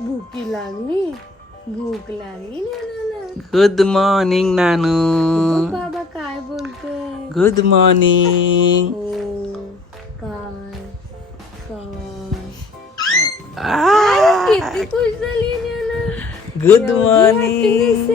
भूकी लागली भूक लागली नानाला गुड मॉर्निंग नानू बाबा काय बोलते गुड मॉर्निंग हो काय काय किती खुश झाली Gyana good morning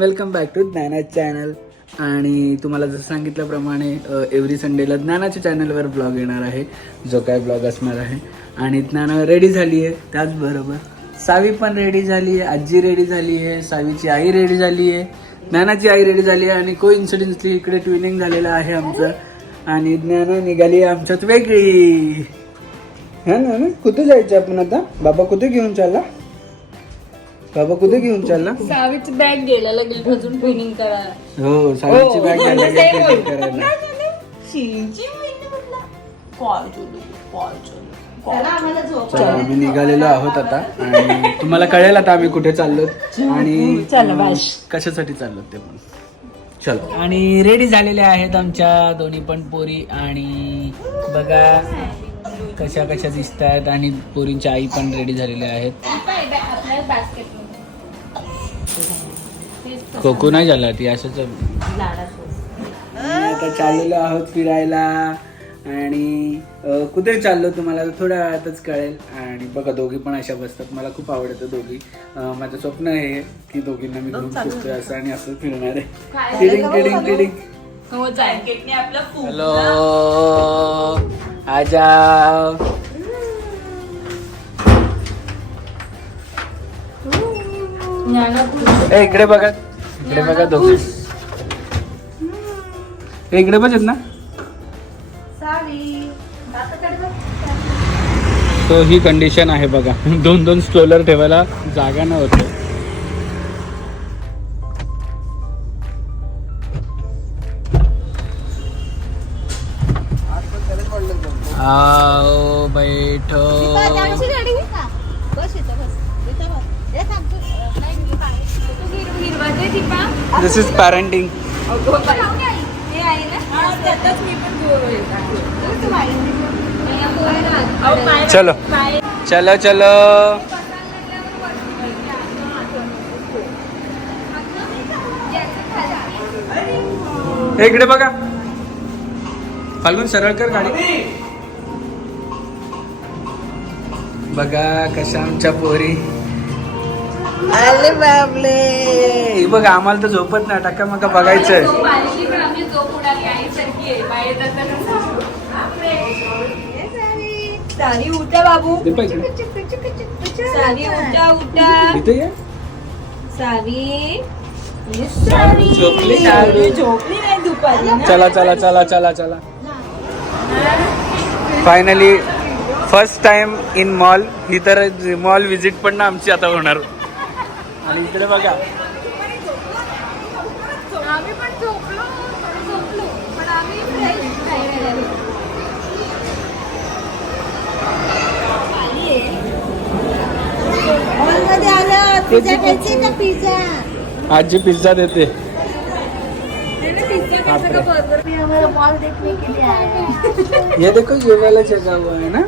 welcome back to Gyana channel आणि तुम्हाला जसं सांगितल्याप्रमाणे एव्हरी संडेला ज्ञानाच्या चॅनलवर ब्लॉग येणार आहे. जो काय ब्लॉग असणार आहे. आणि ज्ञाना रेडी झाली आहे. त्याचबरोबर सावी पण रेडी झाली आहे. आजी रेडी झाली आहे. सावीची आई रेडी झाली आहे. ज्ञानाची आई रेडी झाली आहे. आणि को इन्सिडेंटली इकडे ट्विनिंग झालेलं आहे आमचं. आणि ज्ञाना निघाली आहे आमच्यात वेगळी. हा ना ना कुठे जायचं आपण आता? बाबा कुठे घेऊन चालला? बाबा कुठे घेऊन चालला? सावीची बॅग घ्यायला लागेल अजून ट्रेनिंग करा हो साडीची बॅग घ्यायला गेली ट्रेनिंग करायला. चला आम्ही निघालेलो आहोत आता. आणि तुम्हाला कळेल आता आम्ही कुठे चाललो. आणि कशासाठी चाललो ते पण. चलो. आणि रेडी झालेले आहेत आमच्या दोन्ही पण पोरी आणि बघा. कशा कशा दिसतात आणि पोरींच्या आई पण रेडी झालेल्या आहेत. खोको नाही झाला ती असंच आम्ही आता चाललेलो आहोत फिरायला आणि कुठे चाललो तुम्हाला? थोड्या वेळातच कळेल. आणि बघा दोघी पण अशा बसतात. मला खूप आवडतं दोघी. माझं स्वप्न आहे की दोघींना मी घेऊन फिरतोय असं आणि असं फिरणार आहे. हॅलो आजा ज्ञाना खुश ए इकडे बघा. इकडे बघा दोघी. ए, इकडे बघ ना. तो ही कंडिशन आहे बघा. दोन दोन स्ट्रोलर ठेवायला जागा नव्हते. आओ बैठो। दिस इज पॅरेंटिंग चलो. चलो चलो. हे इकडे बघा. फाल्गून सरळ कर गाडी. बघा कशा आमच्या पोरी. आले बाबले. बघा आम्हाला तर झोपत नाही. टाका मग बघायचंय. सारी. उठा बाबू. सारी उठा उठा. झोपली. झोपली नाही दुपारी. चला चला चला चला चला. Finally first time in mall ही तर मॉल विजिट पण ना आमची आता होणार. आणि इकडे बघा. आम्ही पण झोपलो झोपलो पण आम्ही फ्रेश हॉलमध्ये आलं पिझ्झा खायचे का पिझ्झा? आजी पिझ्झा देते. हमारा मॉल देखने के लिए आए हैं ये देखो ये वाला जगह हुआ है ना?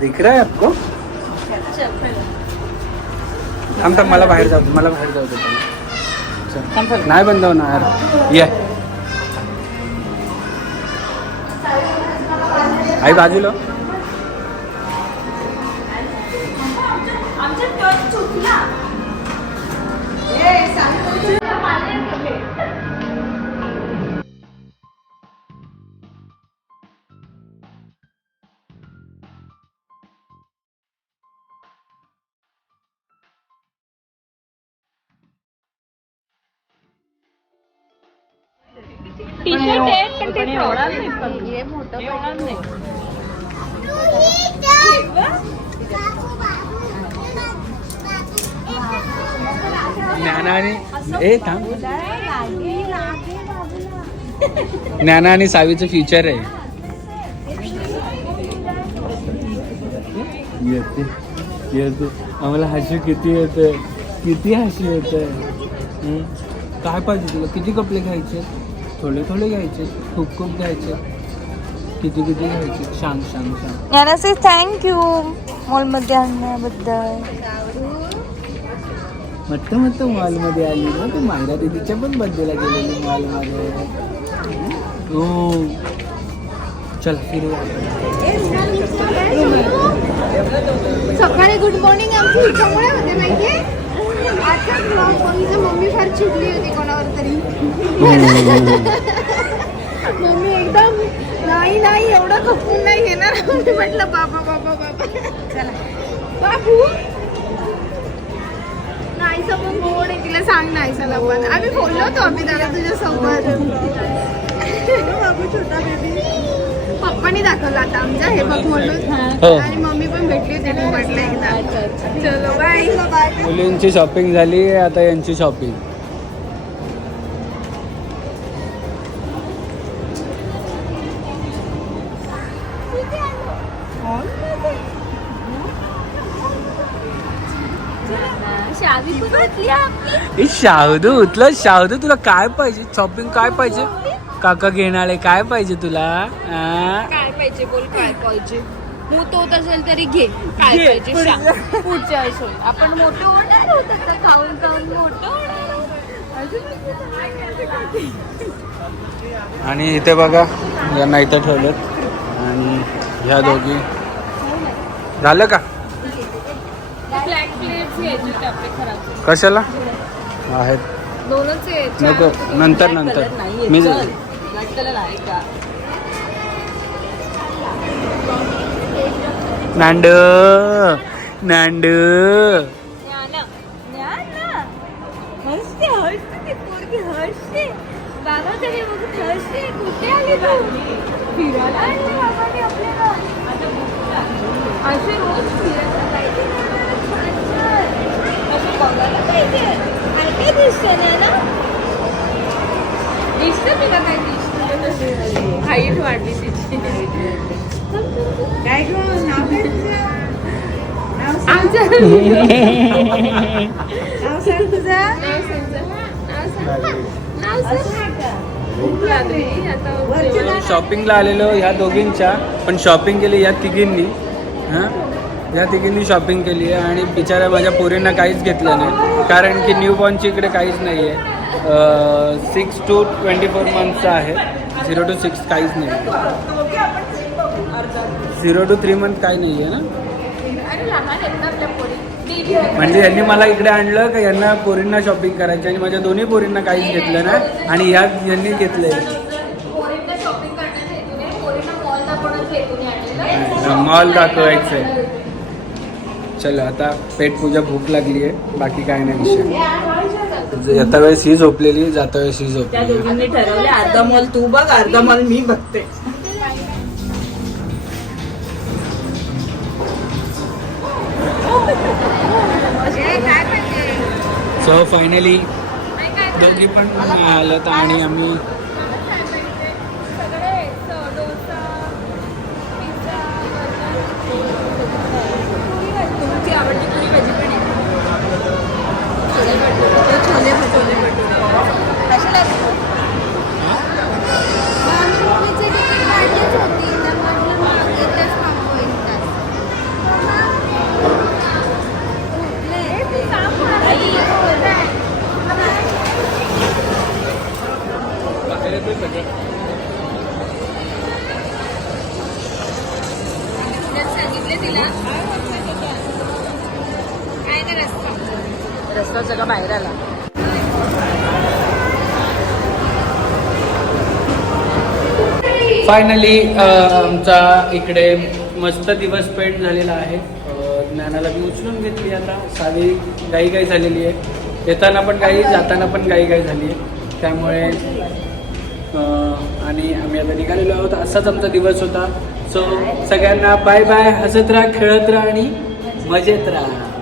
दिख रहा है आपको? थांब थांब मला बाहेर जाऊ दे मला बाहेर जाऊ दे. नाही बंद होणार. ये. आई बाजूला. टी शर्ट आहे पण ते एवढा नाही एवढा नाही. ज्ञाना आणि ए थांब. ज्ञाना आणि सावीचं फ्युचर आहे. येते येते. आम्हाला हसू किती येतं किती हसू येतं? काय पाहिजे तुला? किती कपडे घ्यायचे? थोडे थोडे घ्यायचे खूप खूप घ्यायचे. किती किती घ्यायचे? सांग सांग सांग. यानासे थँक्यू मॉलमध्ये आणण्याबद्दल. मस्त मस्त मॉलमध्ये आली ना तू. मायरा दीदीच्या पण बर्थडेला गेलेली मॉलमध्ये. हो. चल फिरूया. सकाळी गुड मॉर्निंग आमची ह्याच्यामुळे होते माहितीये? ब्लॉग बघितलं. मम्मी फार चिडली होती कोणावर तरी. मम्मी एकदम नाही नाही एवढं खपून नाही घेणार. मी म्हटलं बाबा बाबा बाबा. चला. बाबू. नाहीसा पण गोड आहे. तिला सांग नाहीसाला पण आम्ही बोललो होतो आम्ही त्याला तुझ्या सोबत बाबू छोटा बेबी पप्पानी दाखवलं आता आमच्या हे बघ म्हणून. हो. आणि मम्मी पण भेटली होती मी म्हटलं एकदा. चलो बाय बाय मुलींची शॉपिंग झाली आता यांची शॉपिंग शाहदू उतलं शाहदू तुला काय पाहिजे? शॉपिंग काय पाहिजे? काका घेणारे काय पाहिजे तुला? काय पाहिजे बोल काय पाहिजे? असेल तरी घे. काय पाहिजे सांग. पुढच्या आपण मोठे होणार आहोत आता खाऊन खाऊन मोठं होणार आहोत. अजून काय करायचं? आणि इथे बघा यांना इथं ठेवलं आणि ह्या दोघी. झालं का? कशाला? आहेत. नको नंतर नंतर. मी नांड नांड. ज्ञाना बघायला काय काय ना तुला काय हाईट वाढली तिची काय शॉपिंगला आलेलो ह्या दोघींच्या पण शॉपिंग केली या तिघींनी. हां? या तिघींनी शॉपिंग केली आहे आणि बिचाऱ्या माझ्या पोरींना काहीच घेतलं नाही. कारण की न्यू बॉर्नची इकडे काहीच नाही आहे सिक्स टू ट्वेंटी फोर मंथचा आहे. झिरो टू सिक्स काहीच नाही झिरो टू थ्री मंथ काही नाही आहे ना? आहे. म्हणजे यांनी मला इकडे आणलं का यांना पोरींना शॉपिंग करायची आणि माझ्या दोन्ही पोरींना काहीच घेतलं नाही आणि ह्या यांनी हेतूने पोरींना मॉल मॉल दाखवायचंय. चलो आता पेट पूजा भूक लागली आहे बाकी काय नाही विषय. येता वेळेस ही झोपलेली जाता वेळेस ही त्या झोपलेली दोघींनी ठरवले अर्धा मॉल तू बघ अर्धा मॉल मी बघते. काय पाहिजे सो फायनली दोघी पण आलं आणि आम्ही रस्ता. रस्ता सगळा बाहेर आला. फायनली आमचा इकडे मस्त दिवस स्पेंड झालेला आहे. ज्ञानाला मी उचलून घेतली आता. साधी गाई गाई झालेली आहे. येताना पण गाई जाताना पण गाई गाई झाली आहे. त्यामुळे आणि आम्ही आता निघालेलो आहोत. असाच आमचा दिवस होता. सो सगळ्यांना बाय बाय हसत राहा खेळत राहा आणि मजेत राहा.